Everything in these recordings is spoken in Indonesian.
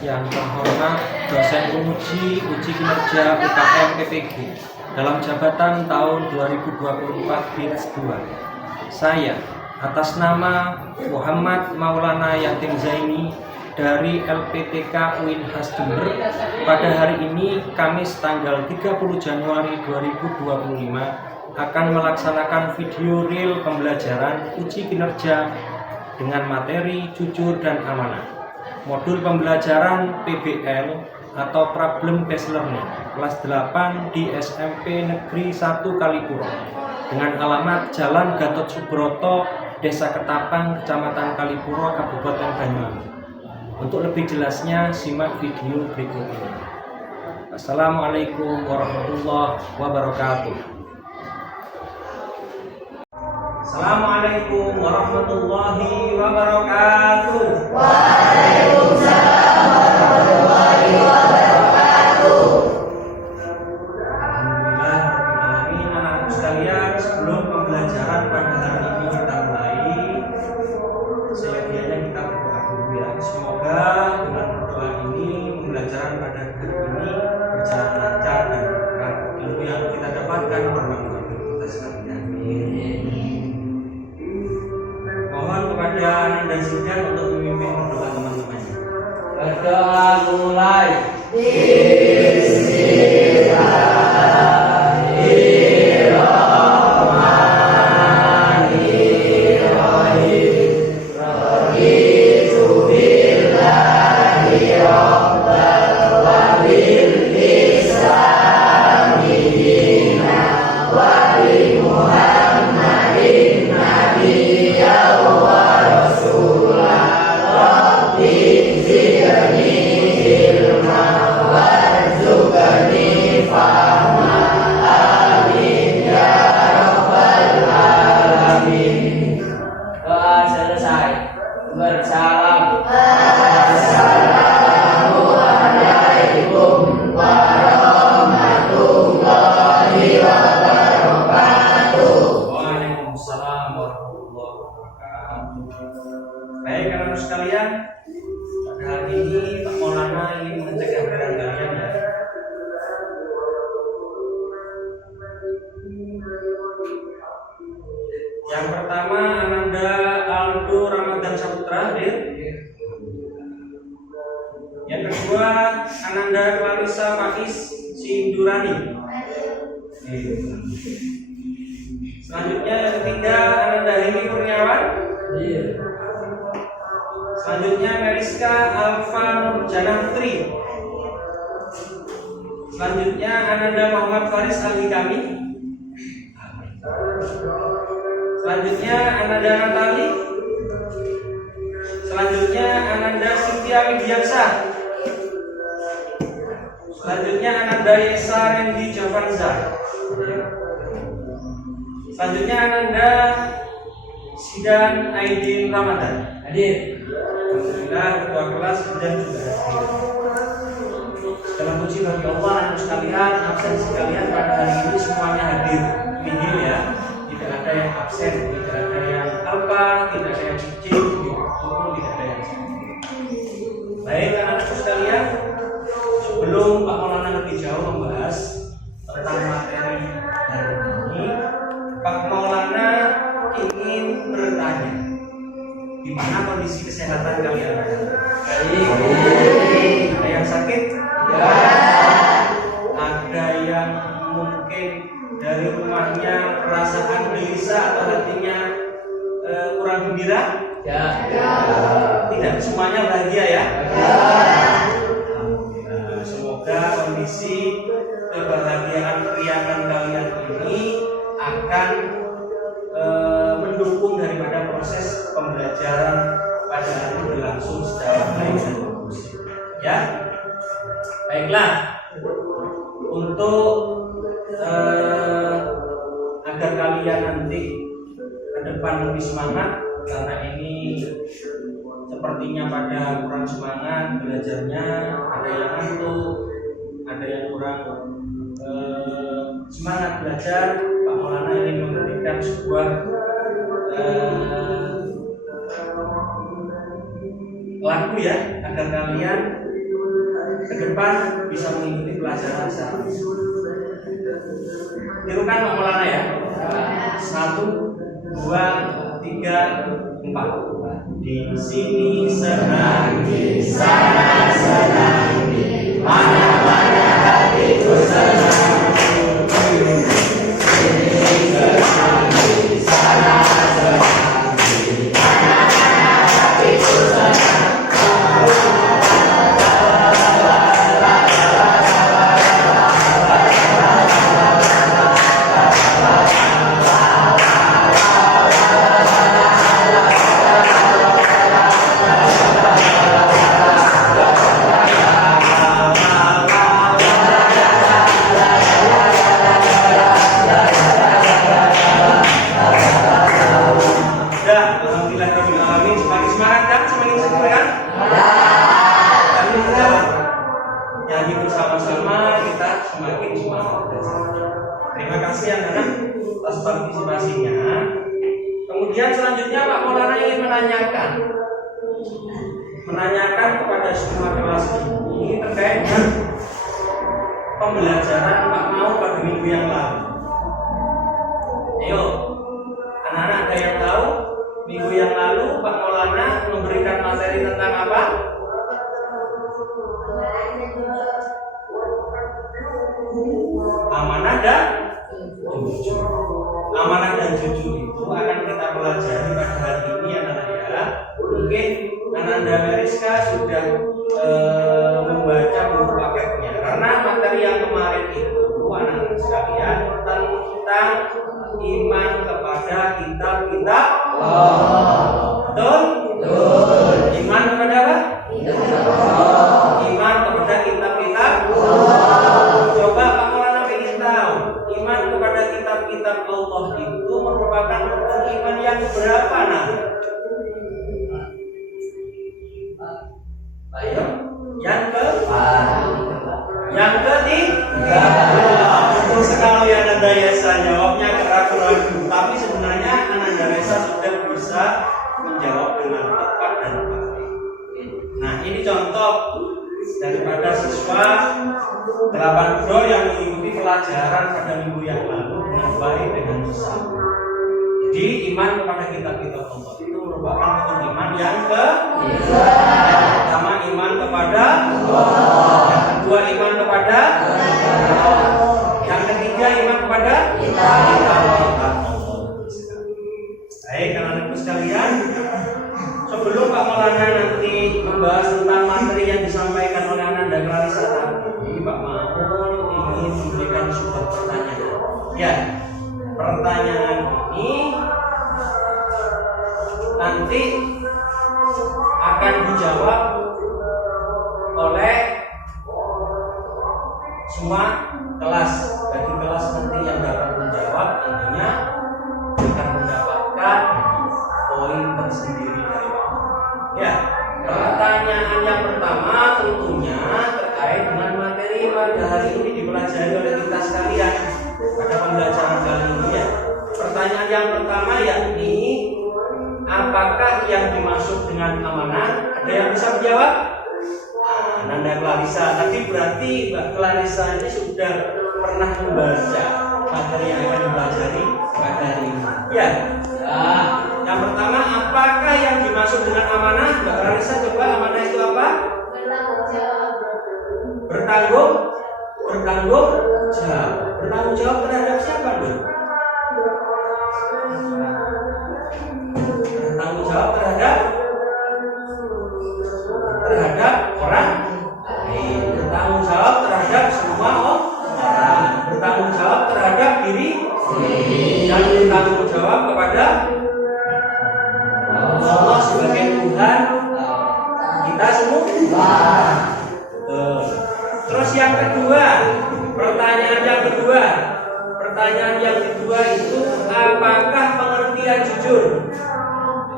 yang terhormat dosen penguji uji kinerja UKM PPG dalam jabatan tahun 2024 Batch 2. Saya atas nama Muhammad Maulana Yatim Zaini dari LPTK Unhas Jember pada hari ini Kamis tanggal 30 Januari 2025 akan melaksanakan video real pembelajaran uji kinerja dengan materi jujur dan amanah. Modul pembelajaran PBL atau Problem Based Learning kelas 8 di SMP Negeri 1 Kalipuro dengan alamat Jalan Gatot Subroto, Desa Ketapang, Kecamatan Kalipuro, Kabupaten Banyuwangi. Untuk lebih jelasnya simak video berikut ini. Assalamualaikum warahmatullahi wabarakatuh. Assalamualaikum warahmatullahi wabarakatuh. Waalaikumsalam warahmatullahi wabarakatuh. Alhamdulillahirrahmanirrahim. Anak-anak sekalian, sebelum pembelajaran pada hari ini kita mulai, seyogianya kita berdoa dulu ya. Semoga dengan doa ini pembelajaran pada hari ini berjalan lancar dan berkah. Ilmu yang kita dapatkan bermanfaat bagi kita sekalian. Mohon kepada anak dan Zidan untuk memimpin berdoa teman-temannya. Berdoa mulai. Doa selesai. Bersalam. Assalamualaikum warahmatullahi wabarakatuh. Waalaikumsalam warahmatullahi wabarakatuh. Baik anak-anak sekalian, pada hari ini Pak Maulana ingin mengecek gambaran kalian ya. Yang pertama Ananda Aldo Ramadan Saputra, hadir. Yang kedua Ananda Clarissa Faiz Sindurani. Selanjutnya yang ketiga Ananda Hemi Kurniawan. Selanjutnya Meriska Alfa Nurjana Putri. Selanjutnya Ananda Muhammad Faris Al-Hikami. Selanjutnya Ananda Natali. Selanjutnya Ananda Cynthia Widiansa. Selanjutnya Ananda Yesa Randy Javanza. Selanjutnya Ananda Sidan Aidin Ramadan. Hadir. Alhamdulillah ketua kelas dan juga hadir. Dalam puji bagi Allah anak sekalian, absen sekalian pada hari ini semuanya hadir. Nihil ya. Tidak ada yang absen, tidak ada yang alpa, tidak ada yang cicing, maupun tidak ada yang sakit. Baik anak-anakku sekalian, sebelum Pak Maulana lebih jauh membahas tentang materi hari ini, Pak Maulana ingin bertanya, gimana kondisi kesehatan kalian? Baik. Ada yang sakit? Ya. Ada yang mungkin dari rumahnya perasaan gelisah atau hatinya kurang gembira? Ya. Tidak semuanya bahagia ya? Ya. Alhamdulillah. Semoga kondisi kebahagiaan keriangan kalian ini akan mendukung daripada proses pembelajaran pada hari ini berlangsung secara baik dan bagus. Ya, baiklah. Untuk agar kalian nanti ke depan lebih semangat, karena ini sepertinya pada kurang semangat belajarnya, ada yang ngantuk, ada yang kurang semangat belajar. Pak Maulana ingin memberikan sebuah lagu ya, agar kalian depan bisa mengikuti pelajaran secara langsung. Tirukan Pak Maulana ya. 1, 2, 3, 4. Di sini senang, di sana senang, di mana-mana hatiku senang. Nyanyi bersama-sama kita semakin semangat belajar. Terima kasih anak-anak atas partisipasinya. Kemudian selanjutnya Pak Maulana ingin menanyakan kepada semua kelas ini terkait dengan pembelajaran Pak Mau pada minggu yang lalu. Ayo, anak-anak ada yang tahu minggu yang lalu Pak Maulana memberikan materi tentang apa? Amanah dan jujur. Amanah dan jujur itu akan kita pelajari pada hari ini anak-anak ya. Mungkin Ananda Meriska sudah membaca buku paketnya, karena materi yang kemarin itu anak-anak sekalian tentang iman kepada kitab-kitab Allah. Betul? Iman kepada apa? Iman kepada kitab-kitab Allah. Coba Pak Maulana ingin tahu, iman kepada kitab-kitab Allah itu merupakan rukun iman yang berapa nah? Ayo, yang ketiga. Betul sekali Ananda Yesa, jawabnya ragu-ragu, tapi sebenarnya Ananda Yesa sudah bisa menjawab dengan tepat dan pasti. Nah, ini contoh daripada siswa 8 Pro yang mengikuti pelajaran pada minggu yang lalu dengan baik dengan bersama. Jadi iman kepada kitab-kitab Allah itu merupakan rukun iman yang pertama iman kepada Allah, yang kedua iman kepada Allah, yang ketiga iman kepada kitab-kitab Allah. Baik anak-anakku sekalian, sebelum Pak Maulana nanti membahas tentang materi yang disampaikan oleh Ananda Clarissa tadi, Pak Maul ingin memberikan sebuah pertanyaan. Ya, pertanyaan ini nanti akan dijawab oleh semua kelas. Bagi kelas nanti yang dapat menjawab tentunya akan mendapatkan poin tersendiri dari Pak. Ya, pertanyaan yang pertama tentunya terkait dengan materi pada hari ini dipelajari oleh kita sekalian pada pembelajaran kali ini ya. Pertanyaan yang pertama yakni apakah yang dimaksud dengan amanah? Ada yang bisa menjawab? Ananda Clarissa tadi, berarti Mbak Clarissa ini sudah pernah membaca materi yang akan dipelajari pada hari ini. Ya. Yang pertama, apakah yang dimaksud dengan amanah? Mbak Clarissa, coba amanah itu apa? Bertanggung jawab. Bertanggung jawab terhadap siapa, Bu? Bertanggung jawab terhadap orang lain. Bertanggung jawab terhadap semua orang. Bertanggung jawab terhadap diri dan bertanggung jawab kepada Allah sebagai Tuhan kita semua. Terus yang kedua, pertanyaan yang kedua itu apakah pengertian jujur?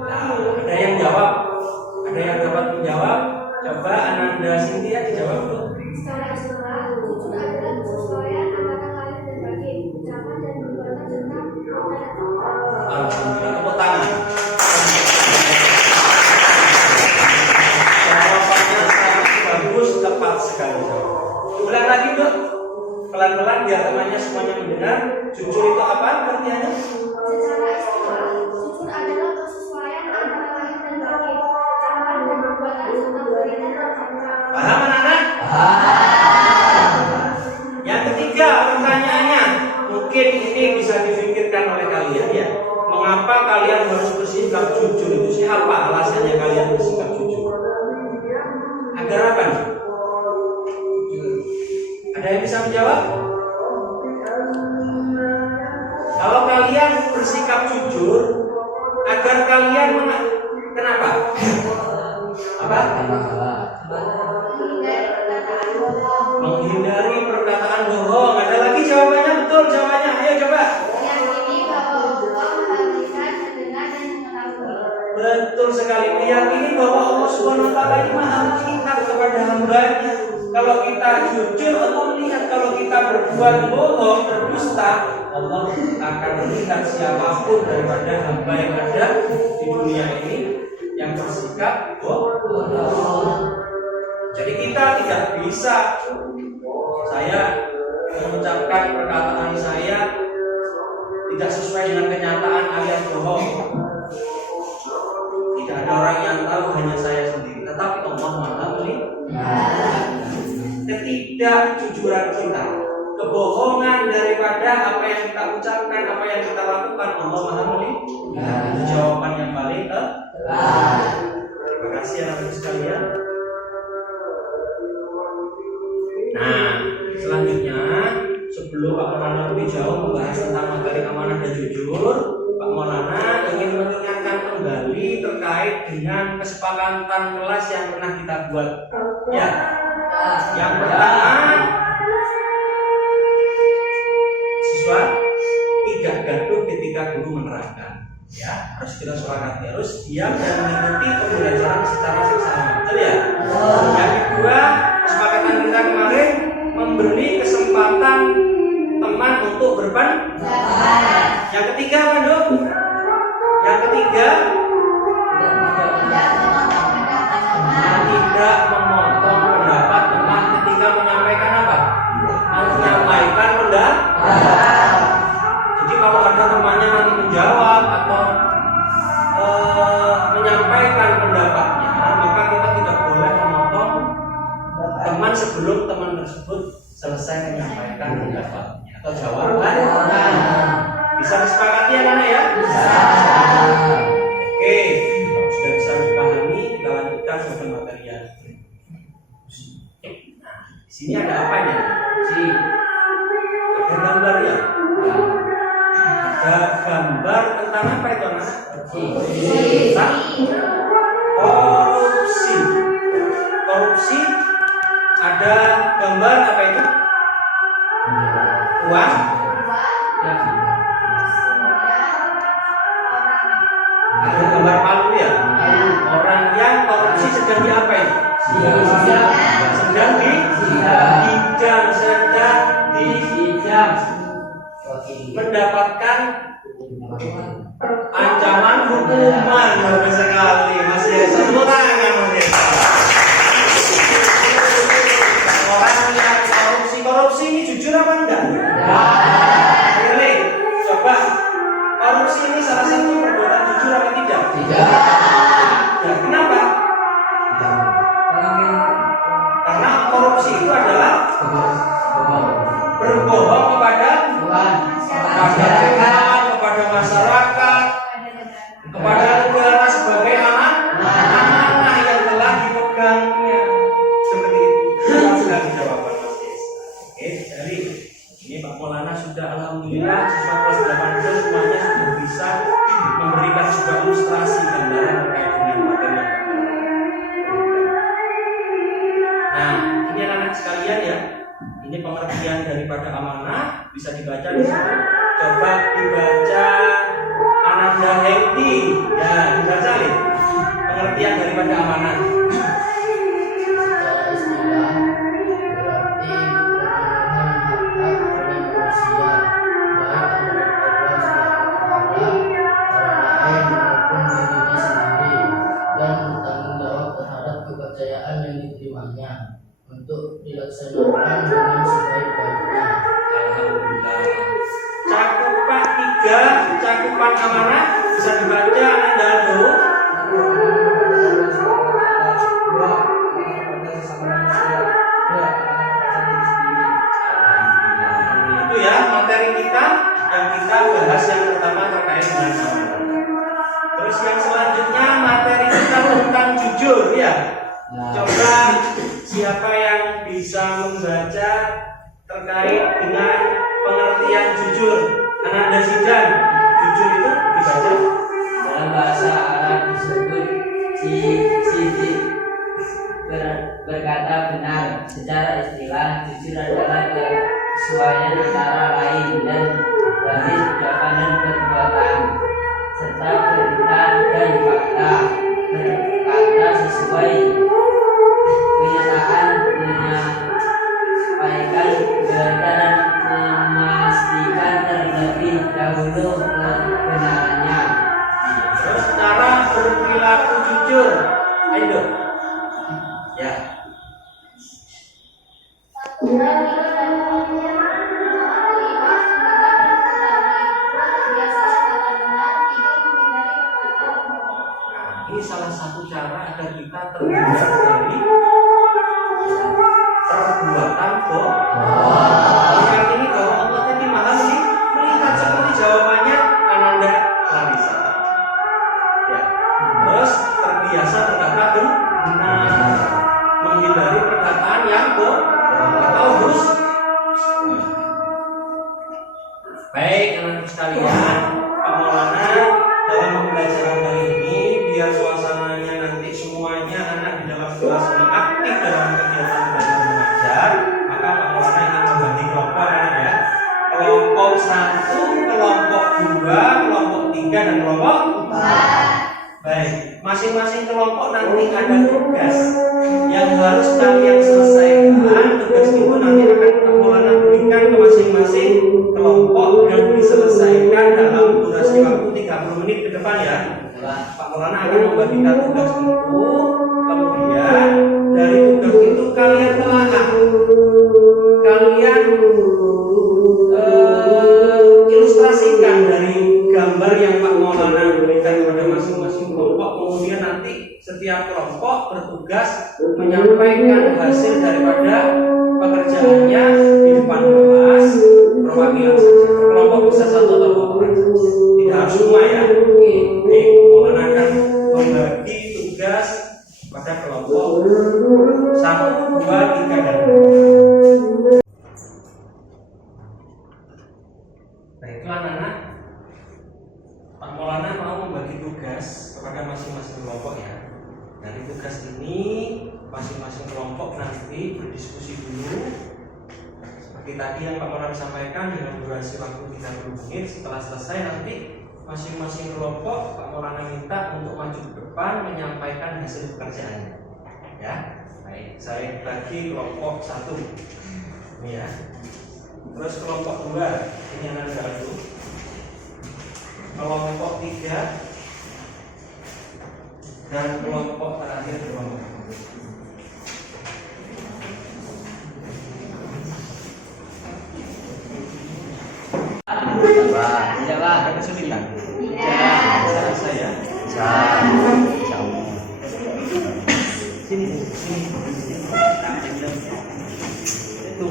Nah, ada yang jawab, ada yang dapat menjawab. Coba Ananda Cynthia dijawab dulu. Alhamdulillah, tepuk tangan. Jawabannya sangat bagus, tepat sekali. jujur itu apa artinya? Secara istilah, jujur adalah kesesuaian antara lahir dan batin, ucapan dan perbuatan serta berita dan fakta. Paham anak-anak? Yang ketiga pertanyaannya, mungkin ini bisa dipikirkan oleh kalian ya. Mengapa kalian harus bersikap jujur? Itu siapa alasannya kalian bersikap jujur? Agar apa nih? Ada yang bisa menjawab? Kalau kalian bersikap jujur, agar kalian kenapa? Apa? Menghindari perkataan bohong. Menghindari perkataan bohong. Ada lagi jawabannya? Betul jawabannya. Ayo coba. Meyakini bahwa Allah Maha melihat, mendengar dan mengetahui. Betul sekali, meyakini bahwa Allah Subhanahu wa taala ini Maha melihat kepada hamba-Nya. Kalau kita jujur, Allah melihat. Kalau kita berbuat bohong, berdusta, Allah akan melihat siapapun daripada hamba yang ada di dunia ini yang bersikap bohong. Jadi kita tidak bisa, saya mengucapkan perkataan saya tidak sesuai dengan kenyataan alias bohong. Tidak ada orang yang tahu, hanya saya sendiri. Tetapi Allah Maha melihat. Ketidakjujuran kita, kebohongan daripada apa yang kita ucapkan, apa yang kita lakukan, Allah Maha melihat. Itu jawaban yang paling tepat. Terima kasih anak-anak sekalian. Nah, selanjutnya sebelum Pak Maulana lebih jauh membahas tentang materi amanah dan jujur, Pak Maulana ingin mengingatkan kembali terkait dengan kesepakatan kelas yang pernah kita buat. Ya, yang pertama, siswa tidak gaduh ketika guru menerangkan. Ya, harus kita sepakati, harus diam dan mengikuti pembelajaran secara seksama. Betul ya? Yang kedua, kesepakatan kita kemarin memberi kesempatan teman untuk berpendapat. Yang ketiga apa, Dok? Yang ketiga, tidak memotong pendapat teman ketika menyampaikan apa? Menyampaikan pendapat. Jadi kalau ada temannya nanti menjawab atau menyampaikan pendapatnya, maka kita tidak boleh memotong teman sebelum teman tersebut selesai menyampaikan pendapatnya atau jawabannya. Bisa disepakati anak-anak ya? Bisa. Oke, kalau sudah bisa dipahami, kita lanjutkan ke materi yang nah, di sini ada apa ya? Ada gambar ya? Ada gambar tentang apa itu anak? Tentang korupsi. Korupsi. Ada gambar apa itu? Uang. Ada gambar palu ya? Orang yang korupsi sedang diapain? Sedang mendapatkan ancaman hukuman. Bagus sekali, masih tepuk tangan. Orang yang korupsi ini jujur apa enggak? Boleh. Coba, korupsi ini salah satu perbuatan jujur apa tidak? Tidak. Kenapa? Karena korupsi itu adalah berbohong kepada Tuhan, kepada masyarakat, kepada negara sebagai amanah yang telah dipegangnya. Seperti itu. Sudah jawaban Mas Des. Oke, jadi ini Pak Maulana sudah alhamdulillah siswa kelas 8 semuanya sudah bisa memberikan sebuah ilustrasi gambaran terkait dengan materi yang kita berikan. Nah, ini anak-anak sekalian ya. Ini pengertian daripada amanah bisa dibaca di sini. Coba dibaca Ananda Hengti. Ya, dibaca nih. Pengertian daripada amanah. Secara istilah berarti untuk dilaksanakan dengan sebaik-baiknya. Alhamdulillah. yang amanah bisa dibaca Anda dulu. Itu ya materi kita yang kita bahas yang pertama terkait dengan amanah. Terus yang selanjutnya materi kita tentang jujur ya. Coba siapa yang bisa membaca terkait dengan pengertian jujur? Ananda Sidan, jujur itu dibaca Dalam bahasa Arab disebut siddiq, berkata benar. Secara istilah, jujur adalah kesesuaian antara lain dan batin ucapan dan perbuatan, serta berita dan fakta, berkata sesuai kenyataan, menyampaikan berita dan memastikan terlebih dahulu kebenarannya. Terus cara berperilaku jujur. Ayo. Ya. Ini salah satu cara agar kita terhindar dari perbuatan bohong. Ini bahwa Allah ini maha melihat seperti jawabannya Ananda Clarissa. Ya. Terus terbiasa berkata benar, menghindari perkataan yang bohong atau dusta. Baik, anak-anak sekalian, Pak Maulana dalam pembelajaran kali ini biar suasananya nanti semuanya anak di dalam kelas ini aktif dalam kegiatan belajar mengajar, maka Pak Maulana ingin membagi kelompok ya. Kelompok 1, kelompok 2, kelompok 3 dan kelompok 4. Baik, masing-masing kelompok nanti ada tugas yang harus kalian selesaikan. Tugas itu nanti akan Pak Maulana berikan ke masing-masing kelompok dan diselesaikan dalam durasi waktu 30 menit ke depan ya. Pak Maulana akan membagikan tugas itu, kemudian dari tugas itu kalian telaah, kalian ilustrasikan dari gambar yang Pak Maulana berikan kepada masing-masing kelompok. Kemudian nanti setiap kelompok bertugas menyampaikan hasil daripada pekerjaannya di depan kelas, perwakilan saja. Kelompok bisa 1 atau 2 orang saja, tidak harus semua ya. Oke, Maulana akan membagi tugas pada kelompok 1, 2, 3 dan 4. Baiklah anak-anak, Pak Maulana mau membagi tugas kepada masing-masing kelompok ya. Dari tugas ini masing-masing kelompok nanti berdiskusi dulu seperti tadi yang Pak Maulana sampaikan dengan durasi waktu 30 menit. Setelah selesai nanti masing-masing kelompok Pak Maulana minta untuk maju ke depan menyampaikan hasil pekerjaannya ya. Baik, saya bagi kelompok 1 ini ya. Terus kelompok 2 ini anak dulu. Kelompok 3 dan kelompok terakhir kelompok. Jawab. Kesulitan. Jawab. Saya. Sini. Itu.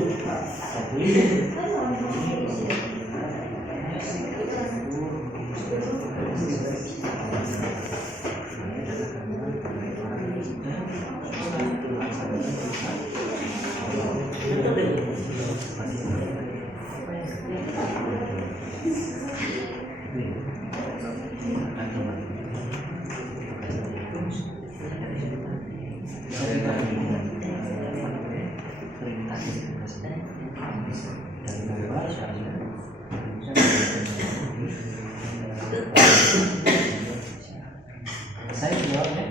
Saya jawabnya.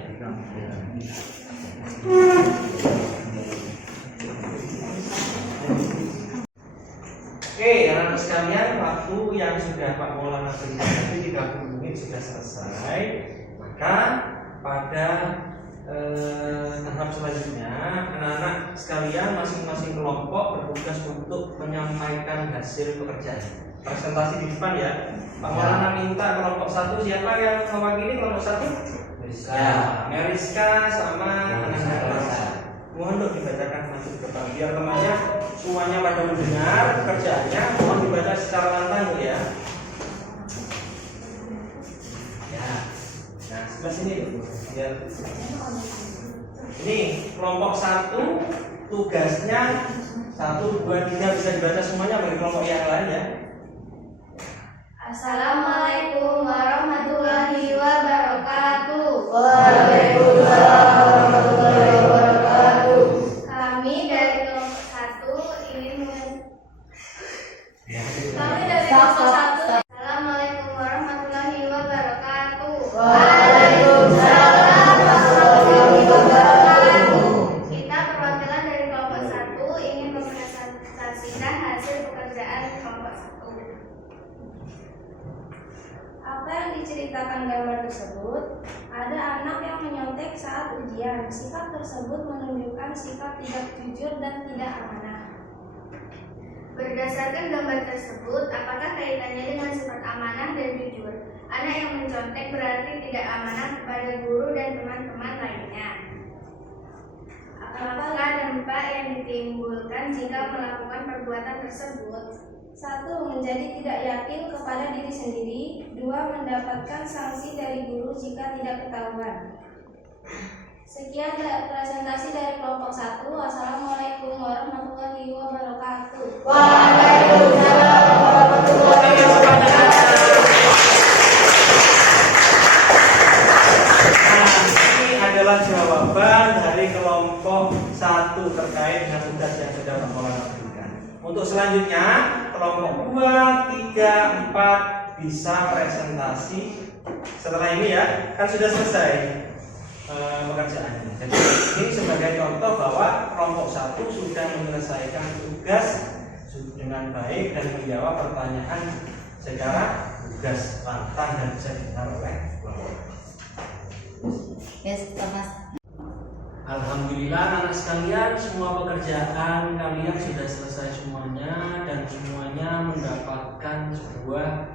Oke, anak-anak sekalian, waktu yang sudah Pak Maulana berikan tadi 30 menit sudah selesai. Maka pada tahap selanjutnya, anak-anak sekalian masing-masing kelompok bertugas untuk menyampaikan hasil pekerjaan. presentasi di depan ya. Pak Maulana minta kelompok 1 siapa yang mewakili kelompok 1? Ya, Meriska sama Ananda. Mohon untuk dibacakan masuk ke depan biar temannya semuanya pada mendengar pekerjaannya. Mohon dibaca secara lantang ya. Ya. Nah, sebelah sini biar. Ini kelompok 1 tugasnya 1, 2, 3 bisa dibaca semuanya bagi kelompok yang lain ya. Assalamualaikum warahmatullahi wabarakatuh. Waalaikumsalam warahmatullahi wabarakatuh. Kami dari kelompok 1 ingin Ya. Kami dari kelompok 1. Assalamualaikum warahmatullahi wabarakatuh. Waalaikumsalam warahmatullahi wabarakatuh. Kita perwakilan dari kelompok 1 ingin mempresentasikan hasil pekerjaan kelompok 1. Apa yang diceritakan gambar tersebut? Ada anak yang menyontek saat ujian. Sikap tersebut menunjukkan sikap tidak jujur dan tidak amanah. Berdasarkan gambar tersebut, apakah kaitannya dengan sifat amanah dan jujur? Anak yang mencontek berarti tidak amanah kepada guru dan teman-teman lainnya. Apakah dampak yang ditimbulkan jika melakukan perbuatan tersebut? 1. Menjadi tidak yakin kepada diri sendiri. 2. Mendapatkan sanksi dari guru jika tidak ketahuan. Sekian presentasi dari kelompok 1. Wassalamualaikum warahmatullahi wabarakatuh. Waalaikumsalam warahmatullahi wabarakatuh. Nah, ini adalah jawaban dari kelompok 1 terkait dengan tugas yang sudah Pak Maulana berikan. Untuk selanjutnya, kelompok 2, 3, 4 bisa presentasi. Setelah ini ya, kan sudah selesai pekerjaannya. Jadi ini sebagai contoh bahwa kelompok 1 sudah menyelesaikan tugas dengan baik dan menjawab pertanyaan secara tugas lantang dan bisa didengar oleh kelompok. Yes, Thomas. Alhamdulillah anak sekalian, semua pekerjaan kalian sudah selesai semuanya dan semuanya mendapatkan sebuah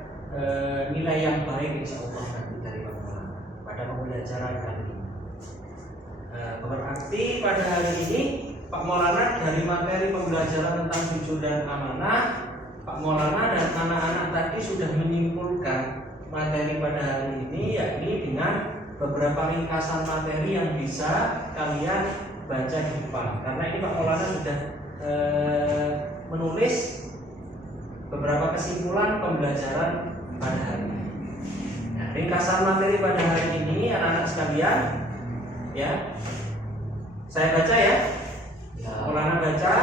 nilai yang baik insya Allah nanti dari Pak Maulana pada pembelajaran kali ini. Berarti pada hari ini Pak Maulana dari materi pembelajaran tentang jujur dan amanah, Pak Maulana dan anak-anak tadi sudah menyimpulkan materi pada hari ini, yakni dengan beberapa ringkasan materi yang bisa kalian baca di depan. Karena ini Pak Maulana sudah menulis beberapa kesimpulan pembelajaran pada hari ini. Nah, ringkasan materi pada hari ini anak-anak sekalian, ya, saya baca ya. Maulana baca,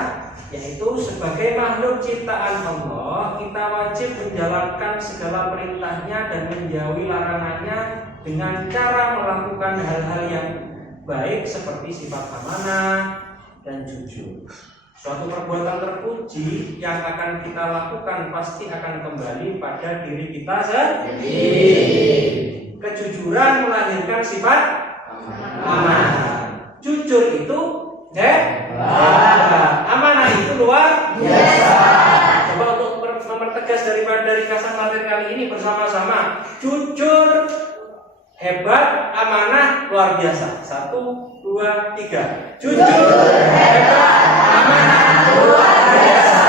yaitu sebagai makhluk ciptaan Allah, kita wajib menjalankan segala perintahnya dan menjauhi larangannya dengan cara melakukan hal-hal yang baik seperti sifat amanah dan jujur. Suatu perbuatan terpuji yang akan kita lakukan pasti akan kembali pada diri kita sendiri. Kejujuran melahirkan sifat amanah. Jujur itu amanah itu luar biasa. Coba untuk mempertegas dari ringkasan materi kali ini bersama-sama. Jujur hebat, amanah luar biasa. 1, 2, 3. Jujur hebat, amanah luar biasa.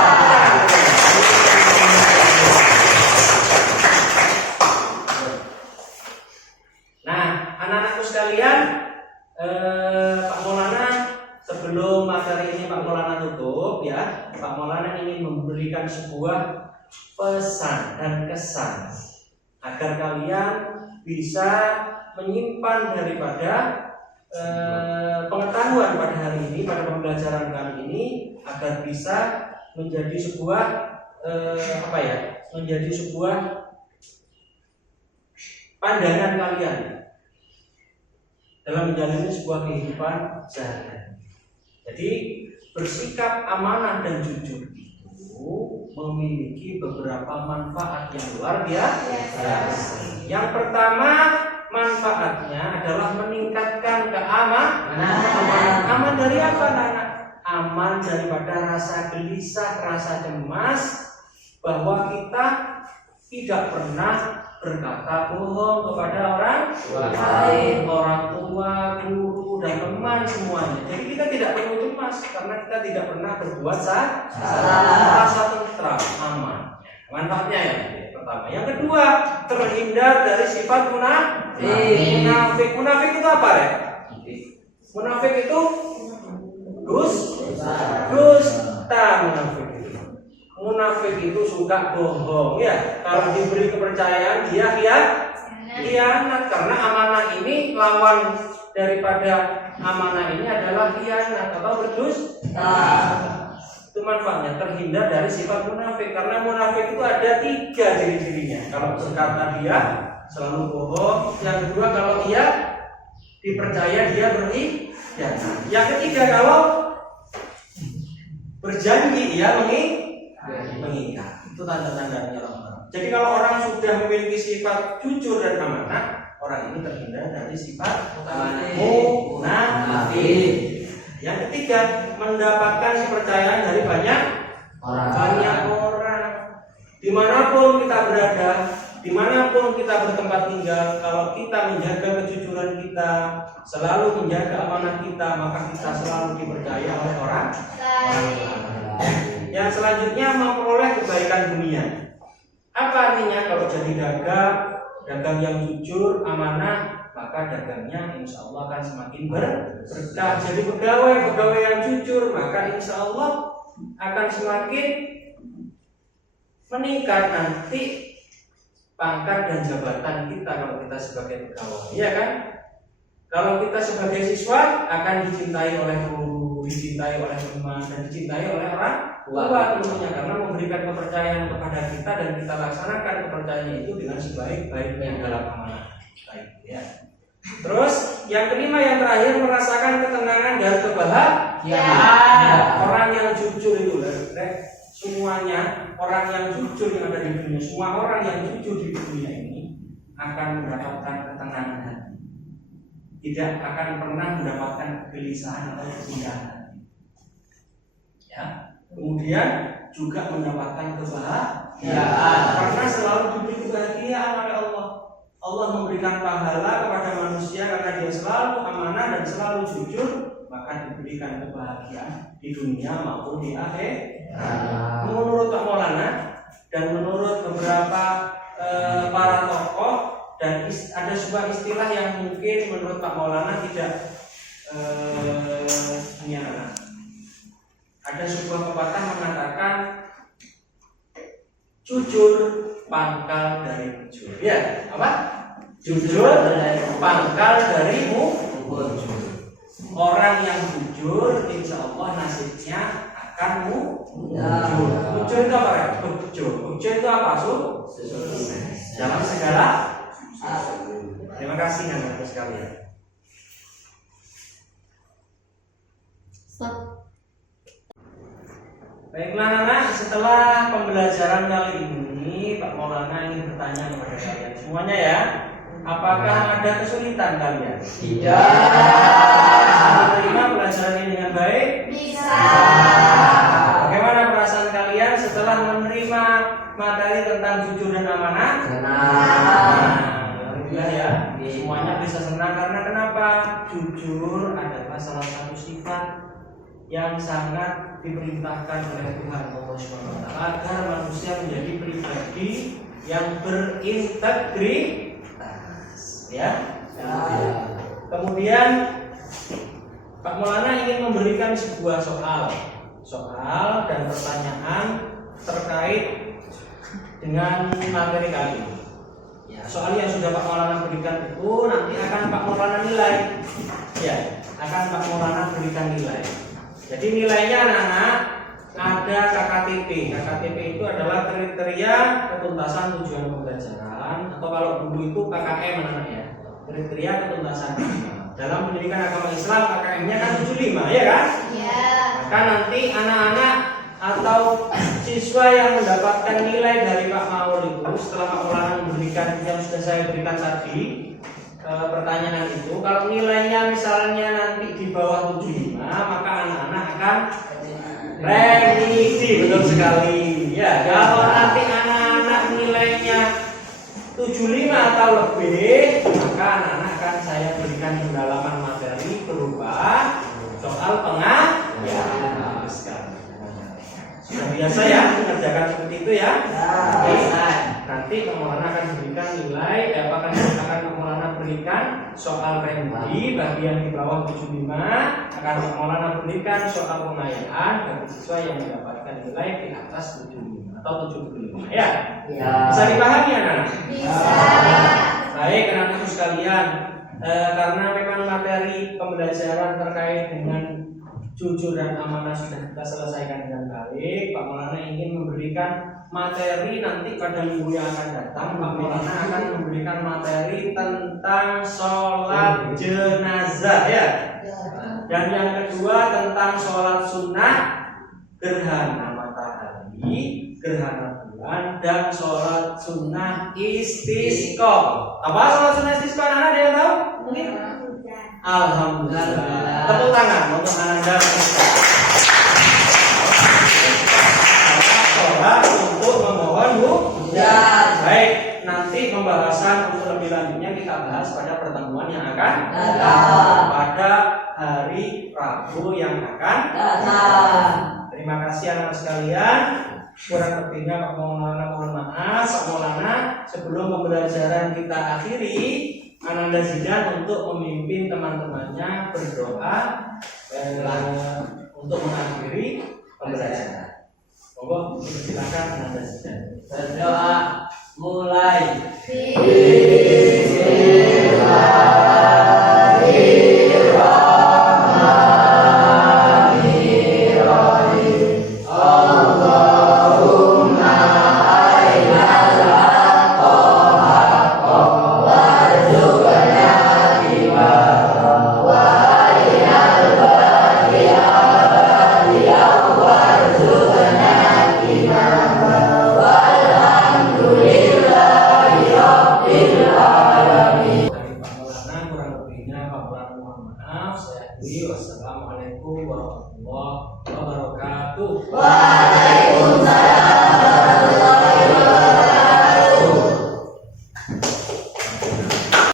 Nah, anak-anakku sekalian, Pak Maulana sebelum materi ini Pak Maulana tutup ya, Pak Maulana ingin memberikan sebuah pesan dan kesan agar kalian bisa menyimpan daripada pengetahuan pada hari ini, pada pembelajaran kali ini, agar bisa menjadi sebuah menjadi sebuah pandangan kalian dalam menjalani sebuah kehidupan sehari-hari. Jadi bersikap amanah dan jujur itu memiliki beberapa manfaat yang luar biasa. Yang pertama, manfaatnya adalah meningkatkan keamanan. Aman dari apa, anak? Aman daripada rasa gelisah, rasa cemas, bahwa kita tidak pernah berkata bohong kepada orang lain, orang tua, guru, dan teman semuanya. Jadi kita tidak perlu cemas karena kita tidak pernah berbuat salah. Rasa tentram, aman. Manfaatnya ya, pertama. Yang kedua, terhindar dari sifat munafik. Munafik itu apa ya? Munafik itu dusta. Munafik itu suka bohong ya. Kalau diberi kepercayaan dia khianat karena amanah ini lawan daripada amanah ini adalah khianat atau berdusta. Itu manfaatnya terhindar dari sifat munafik karena munafik itu ada 3 ciri-cirinya. Kalau berkata dia selalu bohong. Yang kedua kalau ia dipercaya dia berkhianat. Yang ketiga kalau berjanji dia mengikat. Itu tanda-tandanya orang. Jadi kalau orang sudah memiliki sifat jujur dan amanah, orang ini terhindar dari sifat munafik. Yang ketiga, mendapatkan kepercayaan dari banyak orang. Dimanapun kita berada, dimanapun kita bertempat tinggal, kalau kita menjaga kejujuran kita, selalu menjaga amanah kita, maka kita selalu dipercaya oleh orang lain. Yang selanjutnya memperoleh kebaikan dunia. Apa artinya? Kalau jadi dagang yang jujur, amanah, maka dagangnya insya Allah akan semakin berkah. Jadi pegawai yang jujur, maka insya Allah akan semakin meningkat nanti pangkat dan jabatan kita kalau kita sebagai pegawai, ya kan? Kalau kita sebagai siswa akan dicintai oleh guru, dicintai oleh teman, dan dicintai oleh orang tua tentunya karena memberikan kepercayaan kepada kita dan kita laksanakan kepercayaan itu dengan sebaik-baiknya dalam amanah. Baik, ya. Terus yang kelima yang terakhir merasakan ketenangan dan kebahagiaan. Orang yang jujur itu semuanya orang yang jujur yang ada di dunia, semua orang yang jujur di dunia ini akan mendapatkan ketenangan hati. Tidak akan pernah mendapatkan kegelisahan atau kegundahan. Ya. Kemudian juga mendapatkan kebahagiaan karena selalu diberi kebahagiaan oleh Allah. Allah memberikan pahala kepada manusia karena dia selalu amanah dan selalu jujur, maka diberikan kebahagiaan di dunia maupun di akhirat. Menurut Pak Maulana dan menurut beberapa para tokoh dan ada sebuah istilah yang mungkin menurut Pak Maulana tidak ada sebuah pepatah mengatakan jujur pangkal dari mujur. Ya, apa? Jujur pangkal dari mujur. Orang yang jujur insya Allah nasibnya akan mujur. Mujur itu apa? Mujur itu apa? Dalam segala. Terima kasih anak-anak sekalian. Baiklah anak, setelah pembelajaran kali ini Pak Maulana ingin bertanya kepada kalian semuanya ya, apakah ada kesulitan kalian? Tidak. Menerima pelajaran ini dengan baik? Bisa. Bagaimana perasaan kalian setelah menerima materi tentang jujur dan amanah? Alhamdulillah ya, semuanya bisa senang karena kenapa? Jujur adalah salah satu sifat yang sangat diperintahkan oleh Tuhan Allah SWT agar manusia menjadi pribadi yang berintegritas, ya. Kemudian Pak Maulana ingin memberikan sebuah soal dan pertanyaan terkait dengan materi kali ini. Ya, soal yang sudah Pak Maulana berikan itu nanti akan Pak Maulana nilai. Ya, akan Pak Maulana berikan nilai. Jadi nilainya anak-anak ada KKTP. KKTP itu adalah kriteria ketuntasan tujuan pembelajaran atau kalau dulu itu KKM anak-anak ya. Kriteria ketuntasan dalam pendidikan agama Islam KKM-nya kan 75 ya kan? Iya. Maka nanti anak-anak atau siswa yang mendapatkan nilai dari Pak Maul itu setelah Pak Maulana memberikan yang sudah saya berikan tadi pertanyaan itu, kalau nilainya misalnya nanti di bawah 75 maka anak-anak akan remedi. Betul sekali. Ya, kalau nanti anak-anak nilainya 75 atau lebih, maka anak-anak akan saya berikan pendalaman materi berupa soal pengajaran. Sudah biasa ya mengerjakan seperti itu ya. Nanti Pak Maulana akan berikan nilai, akan Pak Maulana berikan soal remedi bagi yang di bawah 75, akan Pak Maulana berikan soal pengayaan bagi siswa yang mendapatkan nilai di atas 75 atau 75 ya. Bisa dipahami anak-anak? Bisa. Baik anak-anakku sekalian, karena memang materi pembelajaran terkait dengan jujur dan amanah sudah kita selesaikan dengan baik. Pak Maulana ingin memberikan materi nanti pada minggu yang akan datang. Pak Maulana akan memberikan materi tentang sholat jenazah ya. Dan yang kedua tentang sholat sunnah gerhana matahari, gerhana bulan, dan sholat sunnah istisqa. Apa sholat sunnah istisqa? Anak ada yang tahu? Mungkin? Alhamdulillah. Tepuk tangan untuk Ananda. Sholat untuk memohon hujan. Baik, nanti pembahasan untuk lebih lanjutnya kita bahas pada pertemuan yang akan datang pada hari Rabu yang akan datang. Terima kasih anak sekalian. Kurang lebihnya Pak Maulana mohon maaf. Pak Maulana sebelum pembelajaran kita akhiri, Ananda Zidan untuk memimpin teman-temannya berdoa untuk mengakhiri pembelajaran. Monggo silakan Ananda Zidan. Berdoa mulai. Wassalamualaikum warahmatullahi wabarakatuh.